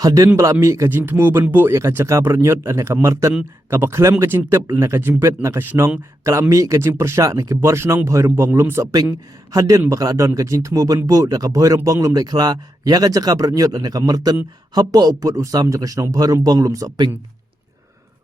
Hadin belami kajing temu benbu ya kacaka bernyot ane ka marten ka baklem kajing tep na kajing bet na kasnong kalami kajing persya na ki bor snong boy rembong lum saping hadin bakal adon kajing temu benbu da ka boy rembong lum dek kla ya kacaka bernyot ane ka marten hapo uput usam jaka snong boy rembong lum saping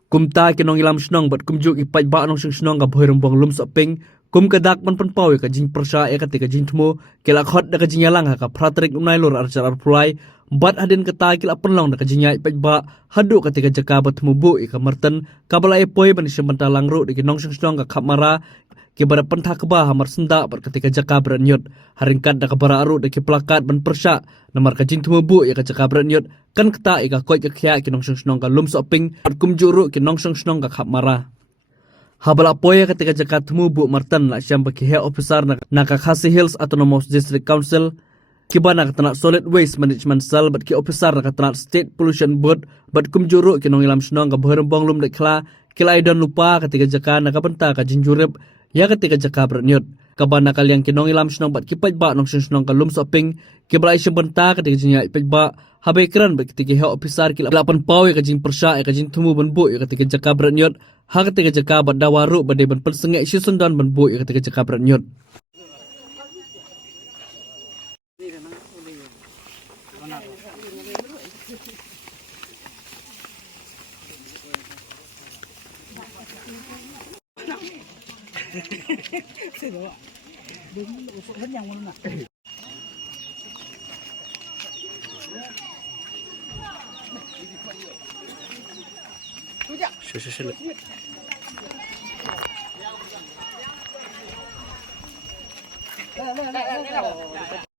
kumta kinong ilam snong bat kumjuk ipai ba nong snong ka boy rembong lum saping kum kadak man panpaw ya kajing persya ya katika kajing temu kila khot da kajing yalang ha ka pratrik umnai lor arcar arpulai bat hadin kata kila penlong na kajinya ipat ba hadu ketika jaka bertemu bu ika merten kabalai poi ban sementa langru di nong song ka kamara ke bara pentah keba hamar senda bar ketika jaka bernyot haringkat da kabara aru de ke plakat ban persya namar kajing temu bu ika jaka bernyot kan kata ika koi ke khia ke nong song ka lum soping kum juru ke nong song ka kamara habala poi ketika jaka temu bu merten la syam baki head officer na ka Khasi Hills Autonomous District Council kibana katanak solid waste management cell bat ki officer katanak state pollution board bat kumjuru kinong ilam snong ka berembong lum dekla kila idon lupa ketika jaka na kabenta ka jinjurep ya ketika jaka bernyot kabana kaliang kinong ilam snong bat kipat ba nong snong ka lum soping kibra isem benta ketika jinya ipat ba habe kran bat ketika he officer kila lapan pawe ka jing persya ka jing tumu benbu ya ketika jaka bernyot ha ketika jaka bat dawaru bade ban persengek sisundan benbu ya ketika jaka bernyot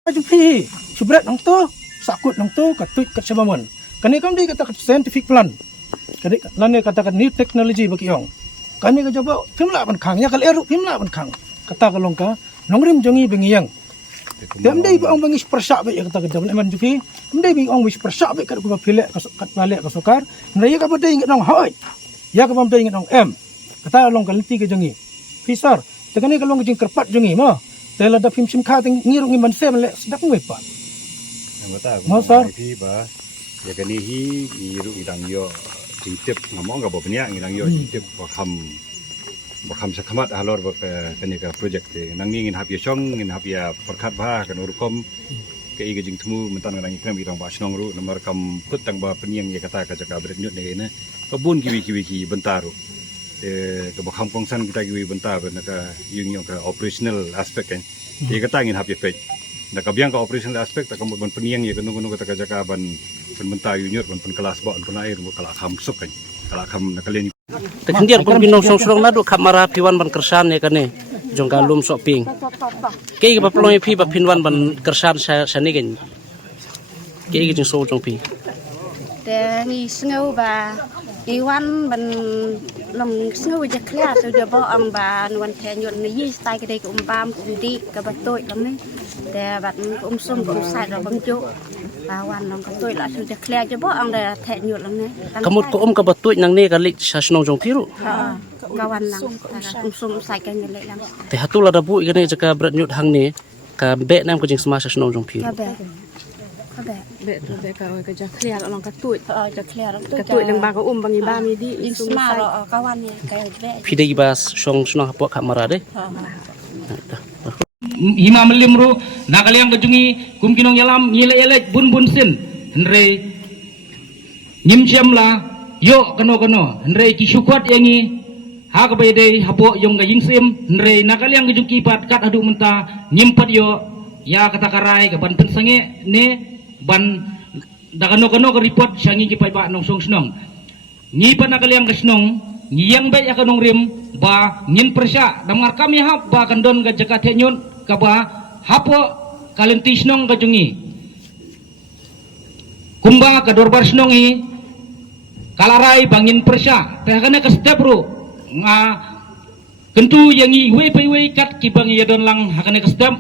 Jumpi, subrat nang to, sakut nang to, katut kat sabaman. Kani kam di kata scientific plan. Kani lane kata new technology bagi yong. Kani ka jaba pimla ban khang ya kal eru pimla ban khang. Kata kalong ka nongrim jongi bengiyang. Dem dai ba ong bangis persyak be kata ka jaba man jumpi. Mdai bi ong wis persyak be kat ku ba pilek kat balik ka sukar. Naya ka badai ngat nong hoi. Ya ka bam dai ngat nong em. Kata kalong ka lenti ka jongi. Pisar, tekani kalong jing kerpat jongi ma. Tela da pim sim kha ting ngirung iman sem le sedak ngepa. Masa pi ba ya kani hi iru idang yo jingtip ngomong ga bobnya idang yo jingtip bakam sakamat halor ba kani ka project te nang ngin hap ya chong ngin hap ya perkat ba kan urukom ke iga jing temu mentan nang ikram idang ba snong ru nomor kam kut tang ba peniang ya kata ka jaka bret nyut ne kabun kiwi bentaru ke bakam kongsan kita kiwi bentar na ka yung ka operational aspect kan ya kata ngin hap ya pej na kabiang ka operational aspect ta kam ban peniang ya kanu kata ka jaka ban bentar yunyut ban kelas ba ban air mo kala kham sok kan kala kham na kalen Tekendiar pun binong song nadu kamera piwan ban kersan ya kane jong kalum shopping kei ba plong pi ba pinwan ban kersan sa ni gen kei jing so jong pi te ngi sngo ba iwan ban lam sngo ja klia so de bo am ba wan the nyot ni yi stai ke de bam di ka ba toy lam ni te bat sum sai ro bang jo ba wan lam ka toy la so ja klia ja bo am da the nyot lam ni kamut ko ka batut nang ne ka lik sa snong jong piru ha ka wan lang sum sai ka ngel lam te hatul ada bu igane jaka brat nyut hang ne ka be nam ko jing sama sa snong jong piru ka be be ka ka ja klia lang ka toy ja klia ka toy lang ba ka bang i ba mi di sum sai ka wan ni ka be pidai bas song snong hapo kamera de hima melimru nakaliang kejungi kum kinong yalam ngile bun sin henre nyimsiam la yo kano henre kisukwat yangi ha ka bayde hapo yong ga yingsim henre nakaliang kejungi pat kat adu menta nyimpat yo ya kata karai ka ban pensange ne ban da kano ka report syangi ki pai ba nong song snong ngi pa nakaliang kasnong ngiyang bay akanong rim ba ngin persya damar kami hap ba kandon ga jaka tenyun kaba hapo kalentisnong kajungi kumba kadorbar snongi kalarai bangin persya tehkana ka step ru nga kentu yangi we kat kibang yadon lang hakana ka step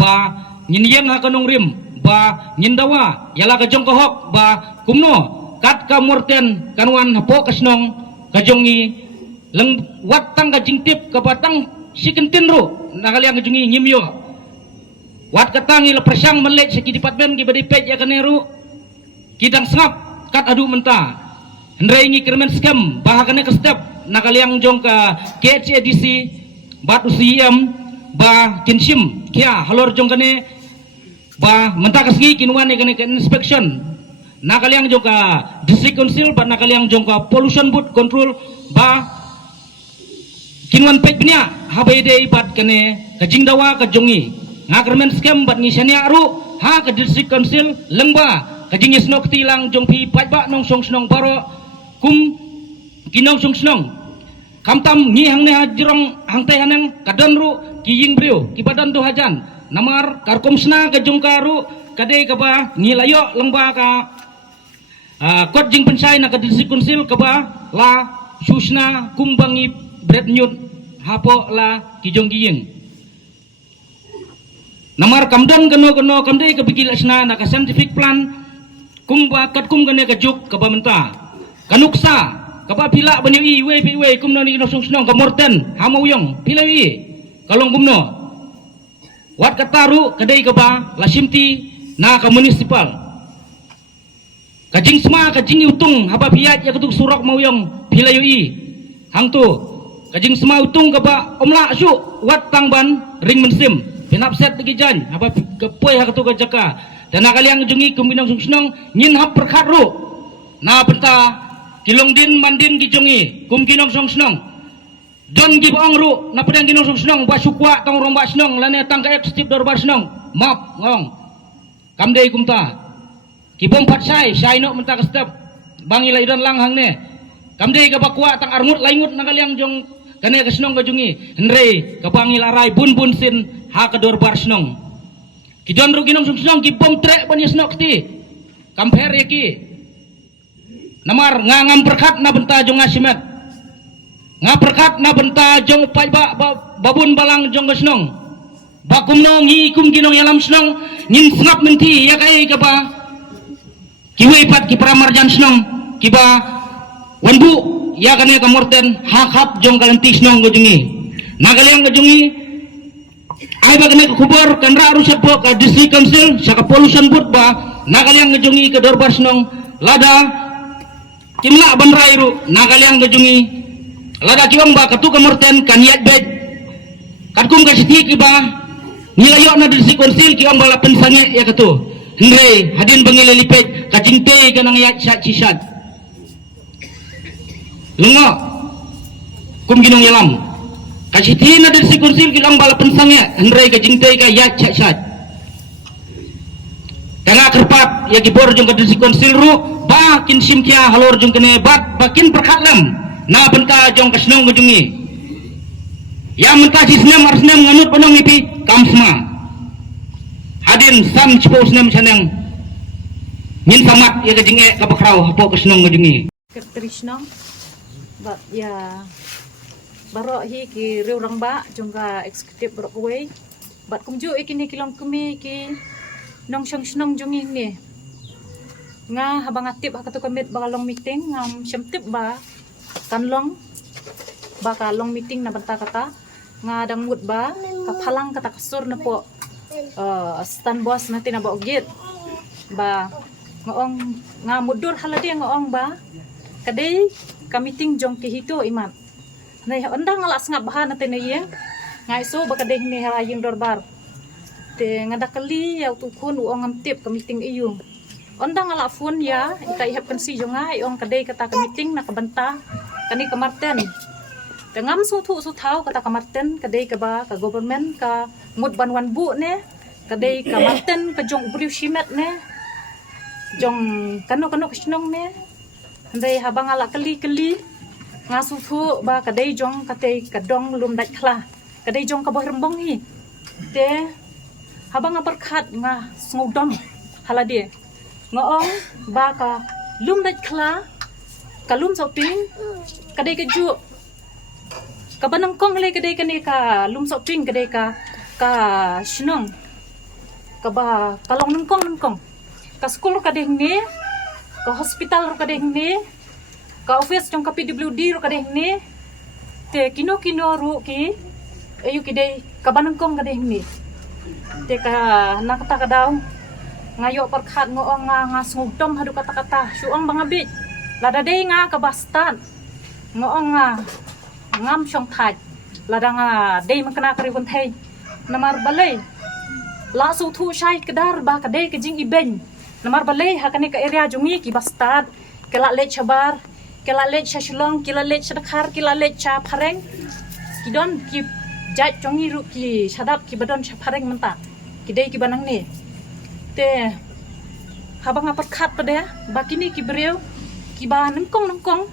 ba nyinyan hakanong rim ba nyindawa yala ka jongkohok ba kumno kat ka morten kanwan hapo kasnong kajongi lang watang ka jingtip ka batang sikentin ro nakaliang kajungi nyimyo wat katangi la persang melek seki department ki badi pej ya kaneru kidang sengap kat adu menta hendrai ngi kermen scam bahakane ke step nakaliang jong ka KHADC bat UCM ba kinshim kia halor jong kane ba menta kasgi kinwan ne kane inspection nakaliang jong ka district council ba nakaliang jong ka pollution board control ba kinwan pet bnya habai dei bat kane kajing dawa ka jongi ngakermen scam bat ngisania aru ha ka district council lengba kajing isnok tilang jong pi pat ba nong song snong baro kum kinong song snong kamtam ngi hang ne hajrong hang te haneng kadon ru kiying brio kibadan do hajan namar karkom sna ka jong karu kade ka ba ngi layo lengba ka kot jing pensai na ka district council ka ba la susna kumbangi bread nyut hapo la kijong giying namar kamdan gano kamdai ka bigil asna na ka scientific plan kumba kat kum gane ka juk ka ba menta kanuksa ka ba pila banyu i we kumno ni no sung ka morten hamawyong pila wi kalong kumno wat kataru kadai ka ba la simti na ka municipal kajing sma kajing utung haba piat ya kutuk surak mawyong pila wi hangtu kajing sma utung ka ba omla su wat tangban ring mensim pinapset lagi jan apa kepoy ha kutuk jaka dan nakaliang jungi kuminong sungsnong nyin hap perkharu na penta kilong din mandin gijongi kum kinong sungsnong don gibong ru na pedang kinong sungsnong ba sukwa tong romba snong lane tang ka ekstip dor bar snong map ngong kamdei kumta kibom patsai saino menta kastep bangi laidan langhang ne kamdei ka bakwa tang arngut laingut nakaliang jong kane kasnong ka jungi henrei ka bangi larai bun sin ha ka dor bar snong kijon ru kinong sungsnong kibom trek banyes nok ti kamper yaki namar ngam perkat na benta jong asimet perkat na benta jong pai babun balang jong gasnong bakumno ngi kum kinong yalam snong ngin snap menti ya kai ka ba kiwe pat ki pramarjan snong kiba wanbu ya kane ka morten hakap jong kalanti snong gojungi nagalang gojungi ay ba kane kubor kanra rusat po ka district council sa ka pollution board ba nagalang gojungi ka dorbar snong lada kimla banrairu nagaliang gajungi lada kiwang ba katu kamorten kaniat bed katkum kasiti kiba nilayo na district council kiwang bala pensange ya katu hendre hadin bangila lipet kajingte kanang yat sat sisat lungo kum ginong yalam kasiti na district council kiwang bala pensange hendre kajingte ka yat sat tengah kerpat ya gibor jong ka district council ru ba kin simkia halor jong kene bat bakin perkhatlem na benta jong kasnong gujungi ya menta sisnem arsnem nganut panong ipi kamsma hadin sam cipo snem saneng min samat ya gajinge kapakraw hapo kasnong gujungi Krishnong bat ya baro hi ki reurang ba jong ka eksekutif bro kuwe bat kumju ikini kilong kumi ki nong snong jongi ni nga habang aktif hakato kamit bakalong meeting ngam syamtip ba kanlong ba kalong meeting na banta kata nga dangmut ba kapalang kata kasur na po stand boss na tinabogit ba ngoong nga mudur haladi ngoong ba kadai ka meeting jong kihito iman nay ondang alas nga bahan natin nayeng nga iso ba kadai ni harayong dorbar te nga dakali yaw tukun uong amtip ka meeting iyong ondang ala phone ya ita ihap kan si jonga iong kadai kata ka meeting nakabanta kani ka Marten tengam sutu sutau kata ka Marten kadai ka ba ka government ka mud banwan bu ne kadai ka Marten ka jong brief shimet ne jong kano kisnong ne ndai habang ala kali nga sutu ba kadai jong katei kadong lum dak khla kadai jong ka boh rembong hi te habang aperkat nga sngodom haladi ngoong ba ka lum dak khla kalum shopping kadai keju ka banangkong le kadai kani ka lum shopping kadai ka shnong ka ba kalong nangkong ka school kadai ni ka hospital ro kadai ni ka office jong ka PWD ro kadai ni te kino ro ki ayu kidai ka banangkong kadai ni te ka nakata ka daw ngayo perkat ngoong nga ngudom hadu kata-kata syuang bangabit lada dei nga kabastan ngoong ngam syong thaj lada nga dei mangkana kari bunthei namar balai la su thu shai kedar ba kadei kejing ibeng namar balai hakane ka area jungi ki bastad kela le chabar kela le shashulong kela le chadkhar kela le cha phareng kidon ki jat jongi ru ki shadap ki badon cha phareng menta kidei ki banang ni te habang apat khat pada bakini ki breu ki ba nengkong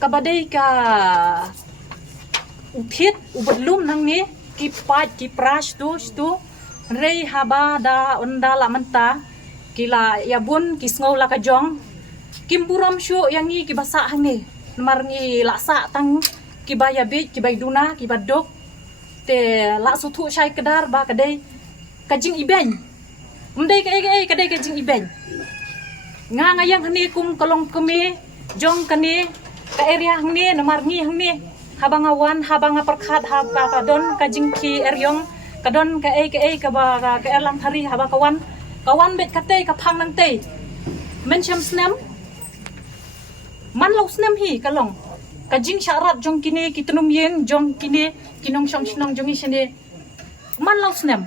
kabadai ka uthit ubadlum nang ni ki pat ki prash tu rei haba da onda la menta kila yabun ki sngo la ka jong kimpuram shu yang ni ki basa hang ni namar ngi laksa tang ki ba yabit ki ba duna ki ba dok te la su thu shai kedar ba kadai kajing ibeng mdai kadai kajing ibeng nga ngayang hani kum kalong kumi jong kani ka area hang ni namar ngi hang ni habang awan habang perkhat haba kadon kajing ki eryong kadon ka ba ka elang hari haba kawan bet kate ka phang nang te men cham snam man lo snam hi kalong kajing syarat jong kini kitunum yen jong kini kinong song jong isene man lo snam